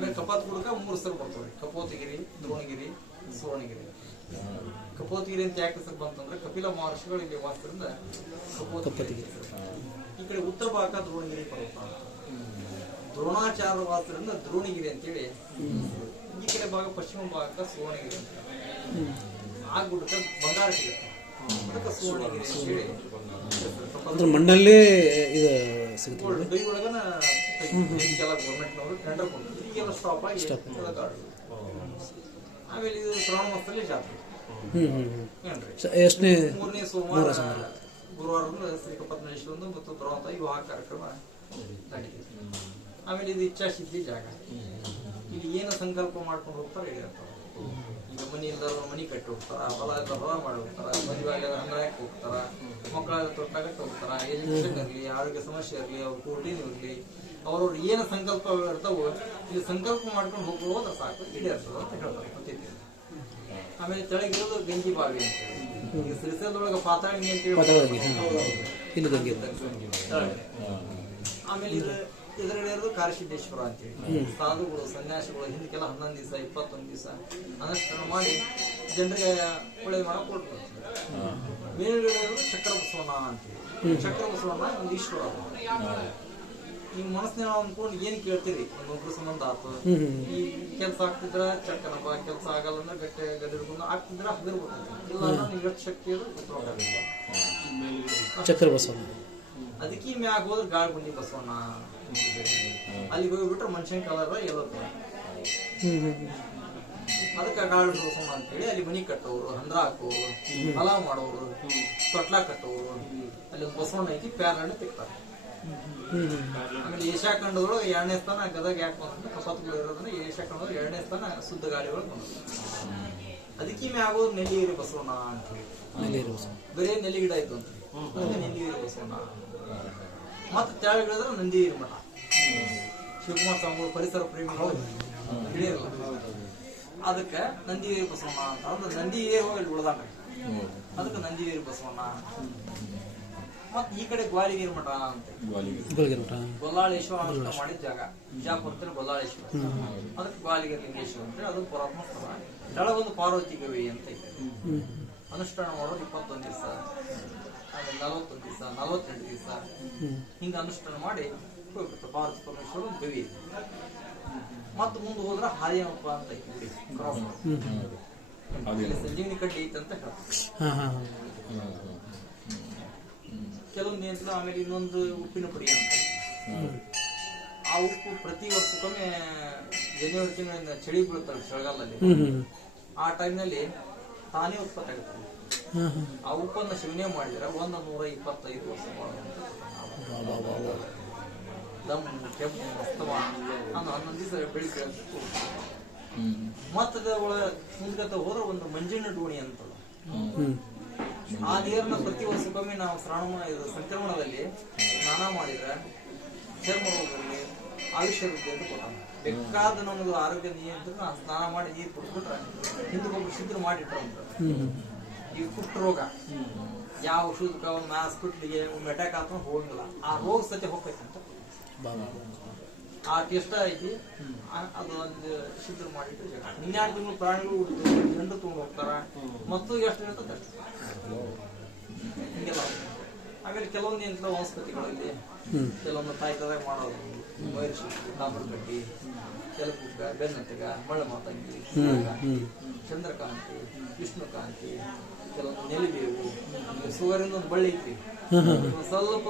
ಆಮೇಲೆ ಕಪಾತ್ ಗುಡ್ಕ 3 ಹೆಸರು ಬರ್ತವ್ರಿ. ಕಪೋತಗಿರಿ, ದ್ರೋಣಗಿರಿ, ಸುವರ್ಣಗಿರಿ. ಕಪೋತಗಿರಿ ಅಂತ ಯಾಕೆ ಹೆಸರು ಬಂತಂದ್ರೆ ಕಪಿಲ ಮಹರ್ಷಿಗಳು ಇಲ್ಲಿ ವಾಸದಿಂದ ಕಪೋತಗಿರಿ. ಈ ಕಡೆ ಉತ್ತರ ಭಾಗ ದ್ರೋಣಗಿರಿ ಪರ್ವತ, ದ್ರೋಣಾಚಾರ್ಯ ವಾಸದಿಂದ ದ್ರೋಣಗಿರಿ ಅಂತೇಳಿ. ಈ ಕಡೆ ಭಾಗ ಪಶ್ಚಿಮ ಭಾಗ ಸುವರ್ಣಗಿರಿ ಅಂತ. ಆ ಗುಡ್ಕ ಬಂಗಾರ ಸಿಗುತ್ತೆ, ಅದಕ್ಕೆ ಸುವರ್ಣಗಿರಿ ಅಂತೇಳಿ. ಮಣ್ಣಲ್ಲಿ ಇದು ಸಿಗುತ್ತೆ. ಕೈ ಒಳಗನ ಈಗೆಲ್ಲ ಗೌರ್ಮೆಂಟ್ನವರು ಟೆಂಡರ್ ಕೊಡ್ತಾರೆ, ಈಗೆಲ್ಲ ಸ್ಟಾಪ್ ಆಗಿ ಆಮೇಲೆ ಇದು ಶ್ರಾವಣ ಮಾಸದಲ್ಲಿ ಜಾತ್ರೆ. ಎಷ್ಟನೇ 3ನೇ ಸೋಮವಾರ ಗುರುವಾರ ಶ್ರೀ ಕಪತ್ನೇಶ್ವರ ಮತ್ತು ಬರುವಂತ ವಿವಾಹ ಕಾರ್ಯಕ್ರಮ ನಡೀತದೆ. ಆಮೇಲೆ ಇದು ಇಚ್ಛಾಸಿದ್ಧಿ ಜಾಗ. ಇಲ್ಲಿ ಏನು ಸಂಕಲ್ಪ ಮಾಡ್ಕೊಂಡು ಹೋಗ್ತಾರೆ ಹೇಳಿರ್ತಾರೆ. ಈಗ ಮನಿ ಇಲ್ದವ್ರು ಮನಿ ಕಟ್ಟಿ ಹೋಗ್ತಾರ, ಹೊಲ ಎಲ್ಲ ಹೊಲ ಮಾಡಿ ಹೋಗ್ತಾರ, ಮದುವೆ ಹಂಗಾಯಕ್ಕೆ ಹೋಗ್ತಾರ, ಮಕ್ಕಳ ತೊಟ್ಟಾಗಕ್ಕೆ ಹೋಗ್ತಾರ. ಎಜುಕೇಶನ್ ಇರಲಿ, ಆರೋಗ್ಯ ಸಮಸ್ಯೆ ಇರಲಿ, ಅವ್ರ ಕೋಟಿನ್ ಇರಲಿ, ಅವ್ರವ್ರು ಏನು ಸಂಕಲ್ಪ ಇರ್ತಾವೋ ಇಲ್ಲಿ ಸಂಕಲ್ಪ ಮಾಡ್ಕೊಂಡು ಹೋಗೋದು ಸಾಕು, ಈಡೇರ್ತದ ಅಂತ ಹೇಳ್ತಾರೆ ಪ್ರತಿದಿನ. ಆಮೇಲೆ ತೆಳಗಿರೋದು ಗಂಜಿ ಬಾವಿ ಅಂತ ಹೇಳಿ. ಈಗ ಸಿರಿಸಲದೊಳಗೆ ಪಾತಾಳಂಗಿ ಅಂತ ಹೇಳಿ. ಆಮೇಲೆ ಎದುರುಗಡೆ ಇರೋದು ಕಾರಸಿದ್ದೇಶ್ವರ ಅಂತೇಳಿ. ಸಾಧುಗಳು ಸನ್ಯಾಸಿಗಳು ಹಿಂದಕ್ಕೆಲ್ಲ 11 ದಿವಸ 21 ದಿವಸ ಅನುಷ್ಠಾನ ಮಾಡಿ ಜನರಿಗೆ ಒಳ್ಳೆ ಮಾಡಕ್ ಕೊಡ್ತಾರೆ. ಮೇಲ್ಗಡೆ ಇರೋದು ಚಕ್ರ ಬಸವಣ್ಣ ಅಂತೇಳಿ. ಚಕ್ರ ಬಸವಣ್ಣ ಒಂದು ಈಶ್ವರ. ನಿಮ್ ಮನಸ್ಸಿನ ಅನ್ಕೊಂಡು ಏನ್ ಕೇಳ್ತೀರಿ, ಒಬ್ಬೊಬ್ರು ಸಂಬಂಧ ಆತು, ಈ ಕೆಲ್ಸ ಆಗ್ತಿದ್ರ ಚಕ್ಕನಪ್ಪ, ಕೆಲ್ಸ ಆಗಲ್ಲ ಅಂದ್ರೆ ಗಟ್ಟೆ ಗದಿರ್ಕೊಂಡು ಆಗ್ತಿದ್ರ ಹಗರ್ ಬರ್ತದೆ. ಇಲ್ಲ ಅಂದ್ರೆ ನಿಮ್ಗೆ ಎಷ್ಟು ಶಕ್ತಿ ಇರೋದು ಗೊತ್ತಾಗಲ್ಲ. ಚಕ್ರ ಬಸವಣ್ಣ. ಅದಕ್ಕೆ ಮ್ಯಾಗ ಹೋದ್ರೆ ಗಾಳಿ ಬಂಡಿ ಬಸವಣ್ಣ. ಅಲ್ಲಿಗೆ ಹೋಗ್ಬಿಟ್ರೆ ಮನುಷ್ಯನ ಕಲರ್ ಎಲ್ಲೋ ಅದಕ್ಕೆ ಗಾಳಿ ಬಸವಣ್ಣ ಅಂತೇಳಿ. ಅಲ್ಲಿ ಮನಿ ಕಟ್ಟೋರು, ಹಂದ್ರ ಹಾಕೋರು, ಪಲಾವ್ ಮಾಡೋರು, ತೊಟ್ಲ ಕಟ್ಟೋರು. ಅಲ್ಲಿ ಒಂದು ಬಸವಣ್ಣ ಐತಿ, ಪ್ಯಾರಣ್ಣ ತಿಕ್ತಾರೆ. ಆಮೇಲೆ ಏಷ್ಯಾ ಖಂಡದೊಳಗೆ 2ನೇ ಸ್ಥಾನ ಗದಗ ಯಾಕೆ ಬಂದ್ರೆ ಕಪಾತ್ಗಳು ಇರೋದ್ರೆ ಏಷ್ಯಾ ಖಂಡದೊಳಗೆ 2ನೇ ಸ್ಥಾನ ಶುದ್ಧ ಗಾಳಿಗಳು ಬಂದ್ರು. ಅದಕ್ಕೆ ಮ್ಯಾಗೋದು ನೆಲ್ಲಿಗಿರಿ ಬಸವಣ್ಣ ಅಂತ ಹೇಳಿ. ಬರೀ ನೆಲ್ಲಿ ಗಿಡ ಇತ್ತು ಅಂತ ನೆಲ್ಲಿಗಿರಿ ಬಸವಣ್ಣ. ಮತ್ತೆ ತೆಳಗಿಳಿದ್ರೆ ನಂದಿಗಿರಿ ಮಠ. ಶಿವಕುಮಾರ ಸ್ವಾಮಿಗಳು ಪರಿಸರ ಪ್ರೇಮಿಗಳು ಹಿಡಿಯಲ್ಲ, ಅದಕ್ಕೆ ನಂದಿಗಿರಿ ಬಸವಣ್ಣ ಅಂತ ಅಂದ್ರೆ ನಂದಿಗೆ ಹೋಗಿ ಉಳ್ದಾಡ್ರಿ, ಅದಕ್ಕೆ ನಂದಿಗಿರಿ ಬಸವಣ್ಣ. ಮತ್ ಈ ಕಡೆ ಗ್ವಾಲಿಗಿರಿ ಮಠ ಅಂತ, ಗೊಲ್ಲಾಳೇಶ್ವರ ಅನುಷ್ಠಾನ ಮಾಡಿದ ಜಾಗ. ಬಿಜಾಪುರದಲ್ಲಿ ಗೊಲ್ಲಾಳೇಶ್ವರ, ಅದಕ್ಕೆ ಗ್ವಾಲಿಗಿರಿ ಲಿಂಗೇಶ್ವರ ಅಂತ. ಅದು ಪುರಾತ್ಮ ಸ್ಥಳ. ಕೆಳಗೊಂದು ಪಾರ್ವತಿ ಗವಿ ಅಂತ ಇದೆ. ಅನುಷ್ಠಾನ ಮಾಡೋದು 21 ದಿವಸ, ಆಮೇಲೆ 41 ದಿವಸ, 48 ದಿವಸ ಹಿಂಗ ಅನುಷ್ಠಾನ ಮಾಡಿ ಹೋಗ್ಬಿಟ್ಟು ಪಾರ್ವತಿ ಪರಮೇಶ್ವರ ಗವಿ. ಮತ್ ಮುಂದೆ ಹೋದ್ರ ಹಾದಿಯಪ್ಪ ಅಂತ ಐತಿ, ಸಂಜೀವಿನಿ ಕಡ್ಡಿ ಐತೆ ಅಂತ ಹೇಳ್ತಾರೆ ಕೆಲವೊಂದು ನಿಯಂತ್ರ. ಆಮೇಲೆ ಇನ್ನೊಂದು ಉಪ್ಪಿನ ಪುಡಿ ಅಂತ. ಆ ಉಪ್ಪು ಪ್ರತಿ ವರ್ಷಕ್ಕೊಮ್ಮೆ ಜನವರಿ ತಿಂಗಳಿಂದ ಚಳಿ ಬೀಳುತ್ತಲ್ಲ ಚಳಿಗಾಲದಲ್ಲಿ, ಆ ಟೈಮ್ನಲ್ಲಿ ತಾನೇ ಉತ್ಪತ್ತಿ ಆಗುತ್ತೆ. ಆ ಉಪ್ಪನ್ನು ಸೇವನೆ ಮಾಡಿದ್ರೆ 125 ವರ್ಷ ದಮ್ ಕೆಂಪು ಮಸ್ತವ 11 ದಿವಸ ಬೆಳಿಗ್ಗೆ. ಮತ್ತದ ಒಳಗೆ ಮುಂದ್ಗತ ಹೋದ್ರೆ ಒಂದು ಮಂಜಿನ ಡೋಣಿ ಅಂತ. ಆ ನೀರನ್ನ ಪ್ರತಿ ವರ್ಷಕ್ಕೊಮ್ಮೆ ನಾವು ಸಂಕ್ರಮಣದಲ್ಲಿ ಸ್ನಾನ ಮಾಡಿದ್ರೆ ಚರ್ಮ ರೋಗದಲ್ಲಿ ಆಯುಷ್ಯ ವೃದ್ಧಿ ಅಂತ ಕೊಟ್ಟ. ಬೇಕಾದ ನಮ್ದು ಆರೋಗ್ಯ ನಿಯಂತ್ರಣ ಸ್ನಾನ ಮಾಡಿ ನೀರು ಕುಡಿದ್ಬಿಟ್ರೆ ಹಿಂದಕ್ಕೊಬ್ರು ಸಿದ್ಧರು ಮಾಡಿಟ್ರು ಅಂತ. ಈ ಕುಷ್ಠ ರೋಗ ಯಾವ ಔಷಧಕ್ಕೆ ಒಂದು ಹಾಸ್ಪಿಟ್ಲಿಗೆ ಅಟ್ಯಾಕ್ ಆತ ಹೋಗಿಲ್ಲ, ಆ ರೋಗ ಸತ್ಯ ಹೋಗ್ತೈತೆ ಅಂತ. ಆ ಟೆಸ್ಟ್ ಐತಿ, ಅದು ಒಂದು ಸಿದ್ಧರು ಮಾಡಿಟ್ಟು 12 ತಿಂಗಳು ಪ್ರಾಣಿಗಳು ಗಂಡು ತಗೊಂಡು ಹೋಗ್ತಾರ. ಮತ್ತು ಎಷ್ಟು ಇರ್ತದೆ ಅಷ್ಟು ಹಿಂಗೆಲ್ಲ. ಆಮೇಲೆ ಕೆಲವೊಂದು ಯಂತ್ರ ವನಸ್ಪತಿಗಳಲ್ಲಿ ಕೆಲವೊಂದು ತಾಯ್ತದಾಗ ಮಾಡೋದು, ವೈರಶಕ್ತಿ, ತಾಮ್ರಗಡ್ಡಿ, ತೆಲುಗುಗ್ಗ, ಬೆನ್ನಟ್ಟಿಗ, ಮಳ್ಳ ಮಾತಂಗಿ, ಚಂದ್ರಕಾಂತಿ, ವಿಷ್ಣುಕಾಂತಿ, ಕೆಲವೊಂದು ನೆಲಿಬೇವು, ಸುಗರಿಂದ ಒಂದು ಬಳ್ಳಿ ಐತಿ. ಸ್ವಲ್ಪ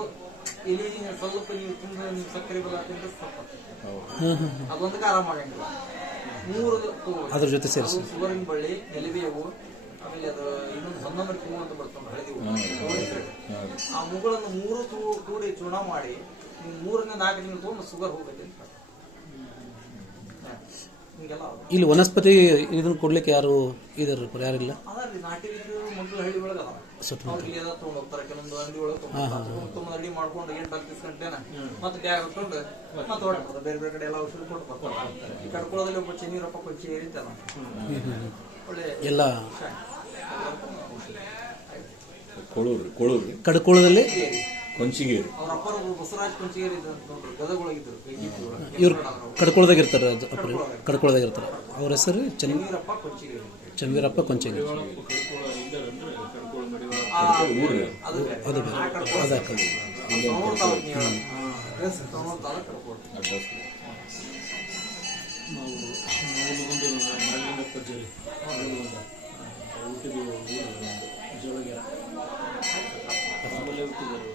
ಇಲ್ಲಿ ಸ್ವಲ್ಪ ನೀವು ತಿಂದ್ರೆ ನೀವು ಸಕ್ಕರೆ ಬೆಲ್ಲ ತಿಂದ್ರೆ ಸ್ವಲ್ಪ ಅದೊಂದಕ್ಕೆ ಆರಾಮ ಆಗಂಗಿಲ್ಲ. 3 ಅದ್ರ ಜೊತೆ ಸೇರಿಸಿ ಸುಗರಿನ ಬಳ್ಳಿ, ನೆಲಿಬೇವು, ಆಮೇಲೆ ಅದು ಇನ್ನೊಂದು 11 ಹೂವು ಅಂತ ಬರ್ತಾವೆ ಹಳದಿ ಹೂವು. ಆ ಹೂಗಳನ್ನು 3 ಕೂಡಿ ಚೂರ್ಣ ಮಾಡಿ 3 ರಿಂದ 4 ದಿನ ತಗೊಂಡು ಶುಗರ್ ಹೋಗೈತೆ ಅಂತ. ಇಲ್ಲಿ ವನಸ್ಪತಿ ಇದನ್ನ ಕೊಡ್ಲಿಕ್ಕೆ ಯಾರು ಇದಾರ ಯಾರಿಲ್ಲ? ಅದರಲ್ಲಿ ನಾಟಿ ಮಕ್ಕಳು ಹಳ್ಳಿ ಒಳಗೆ ಅದ, ಅವ್ರಿಗೆ ಎಲ್ಲ ತಗೊಂಡು ಹೋಗ್ತಾರೆ. ಕೆಲವೊಂದು ಅಂಗಡಿ ಒಳಗೆ ತುಂಬ ರೆಡಿ ಮಾಡ್ಕೊಂಡು 8-10 ಗಂಟೆನ ಮತ್ತೆ ಬ್ಯಾಗ್ ಹಾಕೊಂಡು ಮತ್ತೆ ಹೊಡ್ತಾರೆ. ಬೇರೆ ಬೇರೆ ಕಡೆ ಎಲ್ಲ ಔಷಧಿ ಕೊಟ್ಟು ಬರ್ತಾರೆ. ಈ ಕಡ್ಕೊಳ್ಳೋದಲ್ಲಿ ಒಬ್ಬ ಚೆನ್ನೀರಪ್ಪ ಕೊಂಚಿ ಏರಿತಾನ ಒಳ್ಳೆ ಎಲ್ಲ ಕಡ್ಕೊಳ್ಳೋದಲ್ಲಿ ಕೊಂಚಿಗೇರಿ ಅವ್ರ ಅಪ್ಪರು ಬಸವರಾಜ್ ಕೊಂಚಿಗೇರಿ ನೋಡ್ರಿ, ಗದಗೊಳಗಿದ್ರು. ಕಡ್ಕೊಳ್ದಾಗ ಇರ್ತಾರೆ ಅದು ಅಪ್ರಿ ಕಡ್ಕೊಳ್ದಾಗ ಇರ್ತಾರೆ ಅವ್ರ ಹೆಸರು ಚೆನ್ನೀರಪ್ಪ ಕೊಚ್ಚಿಗೆ ಚನ್ನವೀರಪ್ಪ ಕೊಂಚಂಗಿ ಅದು ಬೇರೆ. ಅದು ಬೇರೆ. ಆ ಕಡ್ಕೊಳ ಅದು ಹಾಕೋದು. ಸೋಮವಾರ ತಾಲೂಕು ನೀವು ಸೋಮವಾರ ತಾಲೂಕು ಕಡ್ಕೊಳ. ನಾವು ಒಂದು ನಾಗಲಿಂಗಪ್ಪ ಜರಿ ಹುಟ್ಟಿದ ಊರು ಜೋಳಗೆರೆ ಆಮೇಲೆ ಹುಟ್ಟಿದರು